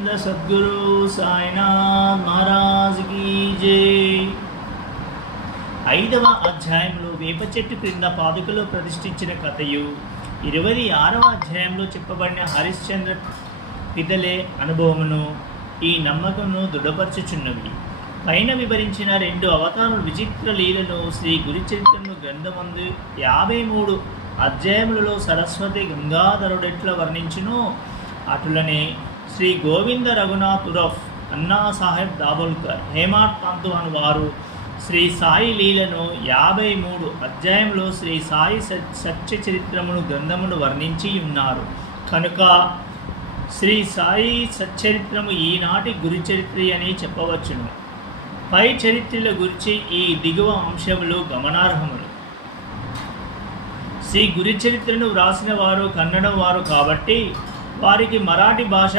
Sachchidananda Sadhguru Sainath Maharaj key జై. 5వ అధ్యాయంలో వేప చెట్టు క్రింద పాదుకలో ప్రతిష్ఠించిన కథయు, 26వ అధ్యాయంలో చెప్పబడిన హరిశ్చంద్ర పితలే అనుభవమును ఈ నమ్మకమును దృఢపరచుచున్నవి. పైన వివరించిన 2 అవతారాల విచిత్ర లీలను శ్రీ గురుచరిత్రను గ్రంథమందు 53 అధ్యాయములలో సరస్వతి గంగాధరుడెట్లా వర్ణించునో అటులనే శ్రీ గోవింద రఘునాథ్ ఉరఫ్ అన్నా సాహెబ్ దాబోల్కర్, హేమాడ్ పంతు అను వారు శ్రీ సాయి లీలను 53 అధ్యాయంలో శ్రీ సాయి సత్య చరిత్రమును గ్రంథమును వర్ణించి ఉన్నారు. కనుక శ్రీ సాయి సచ్చరిత్రము ఈనాటి గురుచరిత్ర అని చెప్పవచ్చును. పై చరిత్రల గురించి ఈ దిగువ అంశములు గమనార్హములు. శ్రీ గురుచరిత్రను వ్రాసిన వారు కన్నడం వారు కాబట్టి వారికి మరాఠీ భాష